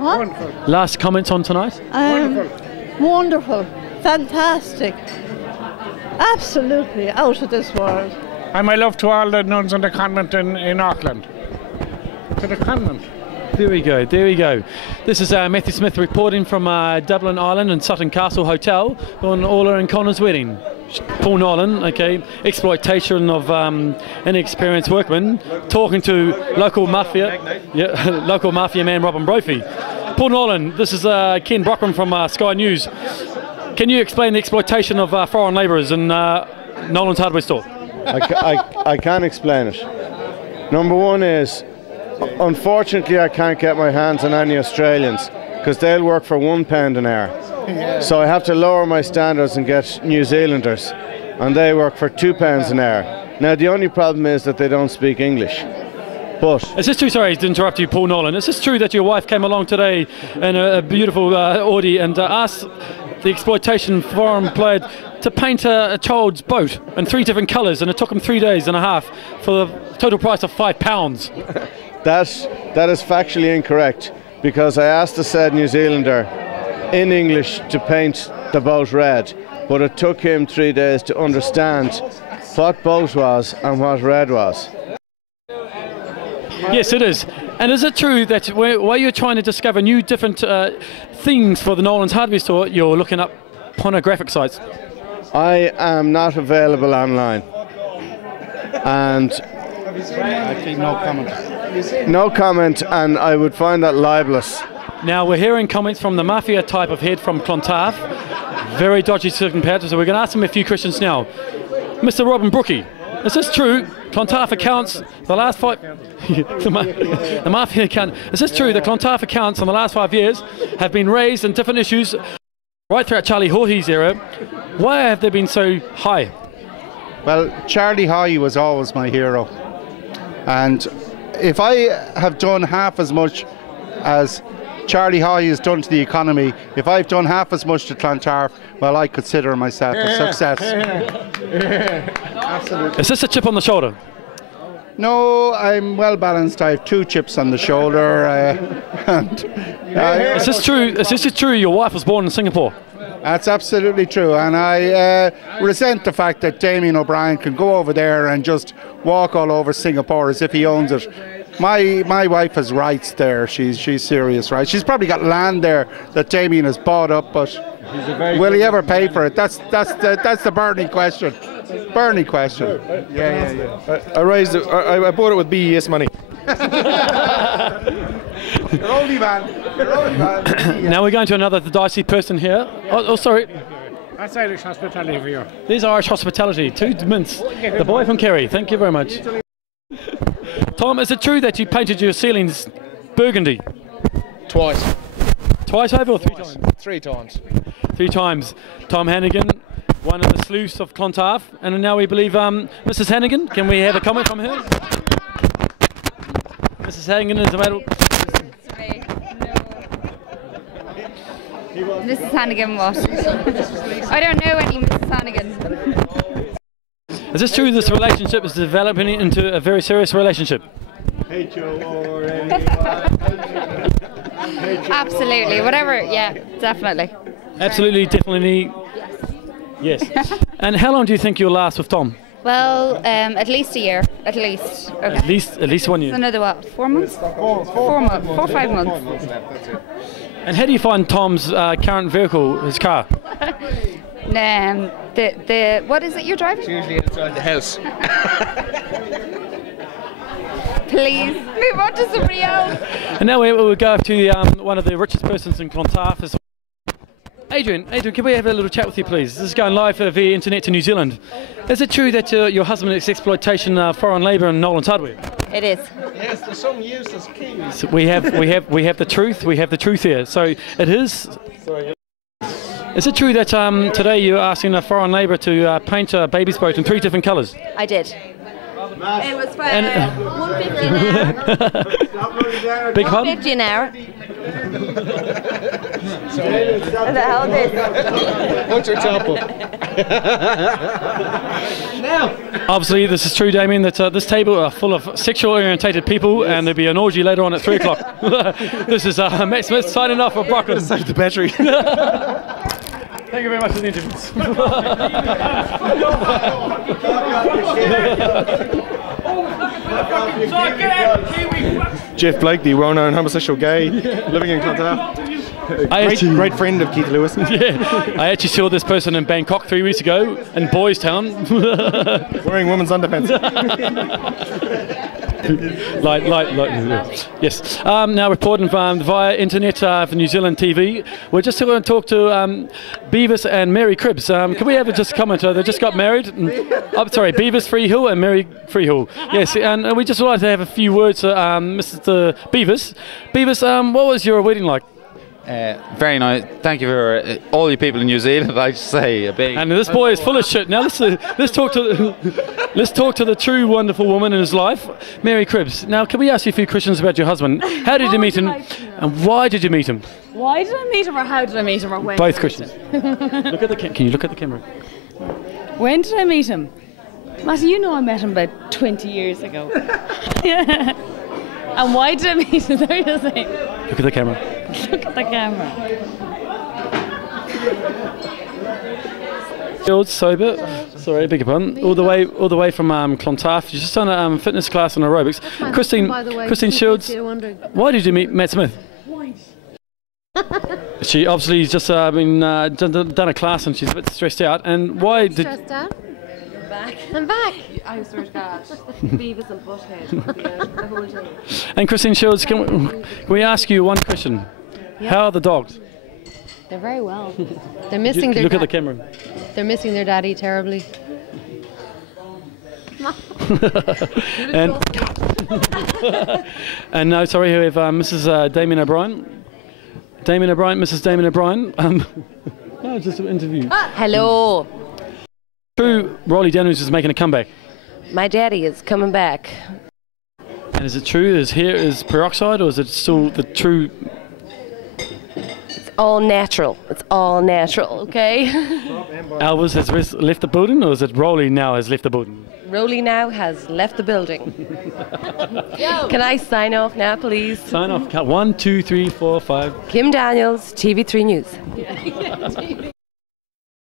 What? Last comments on tonight? Wonderful. Fantastic. Absolutely out of this world. And my love to all the nuns on the convent in Auckland. To the convent. There we go, there we go. This is Matthew Smith reporting from Dublin, Ireland and Sutton Castle Hotel on Orla and Connor's wedding. Paul Nolan, okay, exploitation of inexperienced workmen, talking to local mafia man Robin Brophy. Paul Nolan, this is Ken Brockman from Sky News. Can you explain the exploitation of foreign labourers in Nolan's hardware store? I can explain it. Number one is, unfortunately, I can't get my hands on any Australians because they'll work for £1 an hour. So I have to lower my standards and get New Zealanders, and they work for £2 an hour. Now the only problem is that they don't speak English. But is this true? Sorry to interrupt you, Paul Nolan. Is this true that your wife came along today in a beautiful Audi and asked the exploitation foreign employed to paint a child's boat in 3 different colours, and it took him 3 days and a half for the total price of £5? That is factually incorrect, because I asked the said New Zealander in English to paint the boat red, but it took him 3 days to understand what boat was and what red was. Yes, it is. And is it true that while you're trying to discover new different things for the Nolan's hardware store, you're looking up pornographic sites? I am not available online, and No comment. no comment, and I would find that libelous. Now we're hearing comments from the Mafia type of head from Clontarf, very dodgy circumstances, so we're going to ask him a few questions now. Mr. Robin Brookie, is this true? Clontarf accounts the last 5 the Mafia account. Is this true that Clontarf accounts in the last 5 years have been raised in different issues right throughout Charlie Haughey's era? Why have they been so high? Well, Charlie Haughey was always my hero, and if I have done half as much as Charlie Haughey has done to the economy, if I've done half as much to Clontarf, well, I consider myself a success. Absolutely. Is this a chip on the shoulder? No, I'm well balanced. I have 2 chips on the shoulder. Is this true? Is this true? Your wife was born in Singapore. That's absolutely true, and I resent the fact that Damien O'Brien can go over there and just walk all over Singapore as if he owns it. My wife has rights there. She's serious, right? She's probably got land there that Damien has bought up, but will he ever pay for it? That's the burning question. Burning question. Yeah. I bought it with BES money. You're only man. Now we're going to another dicey person here. Oh, sorry. That's Irish hospitality for you. There's Irish hospitality. 2 mints. The boy from Kerry. Thank you very much. Tom, is it true that you painted your ceilings burgundy? Twice. Twice over or 3 times? 3 times. 3 times. Tom Hanigan, one of the sleuths of Clontarf, and now we believe Mrs. Hanigan. Can we have a comment from her? Mrs. Hanigan is available. Mrs. Hanigan what? I don't know any Mrs. Hanigan. Is this true this relationship is developing into a very serious relationship? Absolutely, whatever, yeah, definitely. Absolutely, definitely. Yes. And how long do you think you'll last with Tom? Well, at least a year, at least. Okay. At least 1 year. Another what, 4 months? 4 months, 4 or 5 months. And how do you find Tom's current vehicle, his car? The what is it you're driving? It's usually inside the house. Please, move on to somebody else. And now we'll go to one of the richest persons in Clontarf. Adrian, can we have a little chat with you, please? This is going live via internet to New Zealand. Is it true that your husband is exploitation foreign labour in Nolan's hardware? It is. Yes, there's some useless keys. So we have the truth. We have the truth here. So it is. Is it true that today you're asking a foreign labour to paint a baby's boat in 3 different colours? I did. It was for 150 an hour. Big pardon? 150 an hour. What the hell is this? What's your top up? Obviously, this is true, Damien, that this table are full of sexually orientated people, and there'll be an orgy later on at 3 o'clock. This is Matt Smith signing off for Brockland. Save the battery. Thank you very much for the interviews. Jeff Blake, the well-known homosexual gay living in Clontarf. Great friend of Keith Lewis. Yeah, I actually saw this person in Bangkok 3 weeks ago in Boys Town. Wearing women's underpants. Yes. Now reporting via internet for New Zealand TV. We're just going to talk to Beavis and Mary Cribbs. Can we have just comment? They just got married. Sorry, Beavis Freehill and Mary Freehill. Yes, and we just would like to have a few words, Mr. Beavis. Beavis, what was your wedding like? Very nice. Thank you for all you people in New Zealand. I just say a big. And this boy is full of shit. Now let's talk to the true wonderful woman in his life, Mary Cribbs. Now, can we ask you a few questions about your husband? How did you meet him, and why did you meet him? Why did I meet him, or how did I meet him, or when? Both questions. Look at the can you look at the camera? When did I meet him? Matty, you know I met him about 20 years ago. Yeah. And why did I meet him? Look at the camera. Look at the camera. Shields, sober. Sorry, beg your pardon. All the way from Clontarf. She's just done a fitness class on aerobics. Christine Shields. Why did you meet Matt Smith? She obviously has just done a class and she's a bit stressed out. And why did? Stressed out? I'm back. I swear to God. Beavis and Butthead. The whole thing. And Christine Shields, can we ask you one question? Yeah. How are the dogs? They're very well. They're missing their. Look at the camera. They're missing their daddy terribly. And no, sorry, we have Mrs. Damien O'Brien. Mrs. Damien O'Brien. No, just an interview. Hello. True, Rolly Daniels is making a comeback. My daddy is coming back. And is it true his hair is peroxide, or is it still the true? It's all natural. It's all natural, okay? Elvis has left the building, or is it Rolly now has left the building? Rolly now has left the building. Can I sign off now, please? Sign off. 1, 2, 3, 4, 5. Kim Daniels, TV3 News.